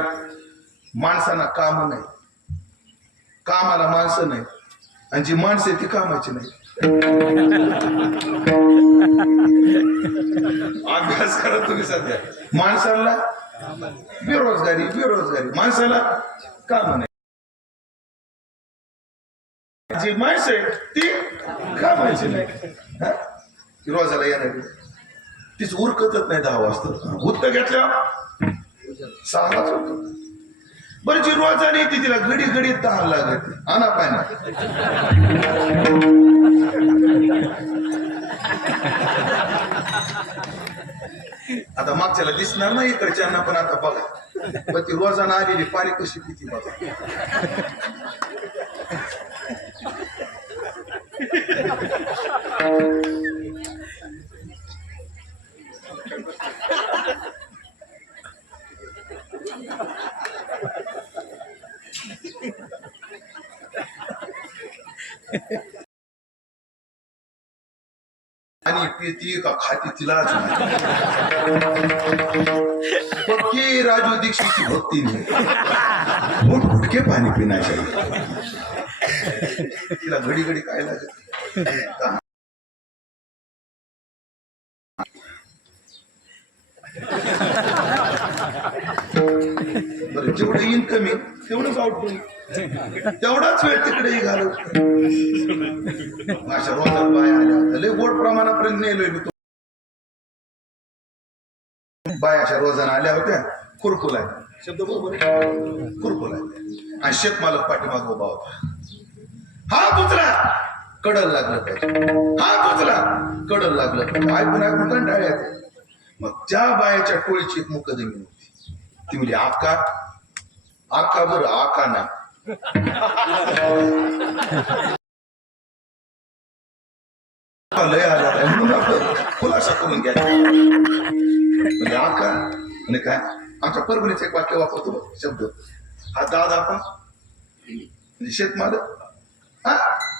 माणसांना काम नाही, कामाला माणसं नाही, आणि जी माणसं आहे ती कामाची नाही. अभ्यास करा तुम्ही. सध्या माणसाला बेरोजगारी, माणसाला काम नाही. जी माणसं आहे ती कामाची नाही. रोजाला येणारी तीच उरकतच नाही 10 वाजता. उत्त घेतल्या 6लाच उरकत. बरं जी रोजाने येते तिला घडी घडी तहान लागत. आणा पाहिजे. आता मागच्याला दिसणार नाही इकडच्यांना, पण आता बघा पण ती रोजानं आलेली पाणी कशी पिती बघा. आणि पिती का खाती तिलाच पक्की राजू दीक्षितची भक्ती नाही. गुटके पाणी पिण्याचे तिला घडी घडी काय लागत. बरं जेवढं इन्कम येईल तेवढंच आउटपुट, तेवढाच वेळ तिकडेही घालव. अशा रोजात बाया आल्या लय गोड प्रमाणापर्यंत नेलोय मी. बायाच्या रोजानं आल्या होत्या खुरकुला शब्द बरोबर खुरकुला आणि शेतमालक पाठीमाग उभा होता. हा दुसरा कडल लागलं पाहिजे, हा दुसरा कडल लागलं पाहिजे. ऐकून कंटाळले येते. मग त्या बायाच्या टोळीची एक मुकदमी होती. ती म्हणजे आका आका बरं आका नाही लय आला म्हणून आपण खुलासा करून घ्या. म्हणजे आका म्हणजे काय आमच्या परभणीचं एक वाक्य वापरतो बघ, शब्द हा दादा आपण म्हणजे शेतमालक हा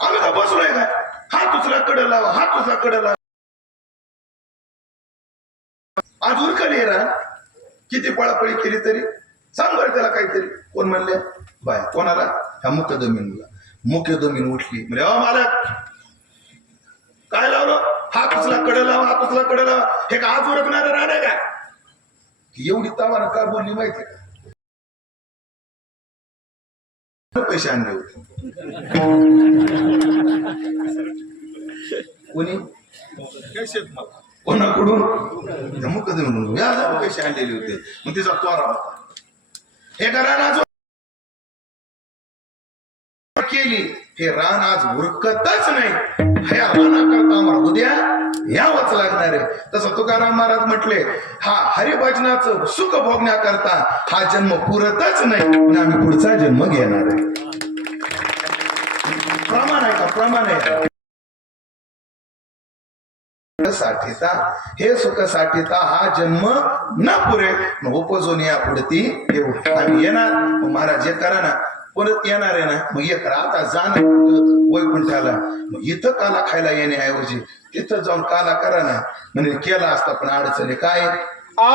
आम्ही का बसलोय काय हा दुसरा कडे लावा हा दुसरा कडे लावा. आज उरकली रा किती पळापळी केली तरी सांग बरं त्याला काहीतरी. कोण म्हणले बाय कोणाला ह्या मुख्य जमीन उठली म्हणजे अ मालक काय लावलं हा तुझला कडे लावा हा तुझला कडे लावा. हे का आज उरकणार राहणार का एवढी तवाना का बोलली माहिती का. पैसे आणले होते कोणी कोणाकडून मुकदमी व्याजावर पैसे आणलेले होते. मग तिचा त्वरा होता हे करा केली हे रान आज उरकतच नाही. ह्या रानाकरता आम्हाला उद्या यावंच लागणार आहे. तसं तुकाराम महाराज म्हटले हा हरिभजनाचं सुख भोगण्याकरता हा जन्म पुरतच नाही पण आम्ही पुढचा जन्म घेणार आहे. प्रमाण आहे का प्रमाण आहे साठीचा हे सुख साठीचा हा जन्म न पुरे उपजून या पुढती येऊ आम्ही येणार. महाराज हे करा ना परत येणार आहे ना मग ये करा. आता जाणार वैकुंठाला मग इथं काला खायला येण्याऐवजी तिथं जाऊन काला करा ना म्हणजे केला असता पण अडचणी काय आ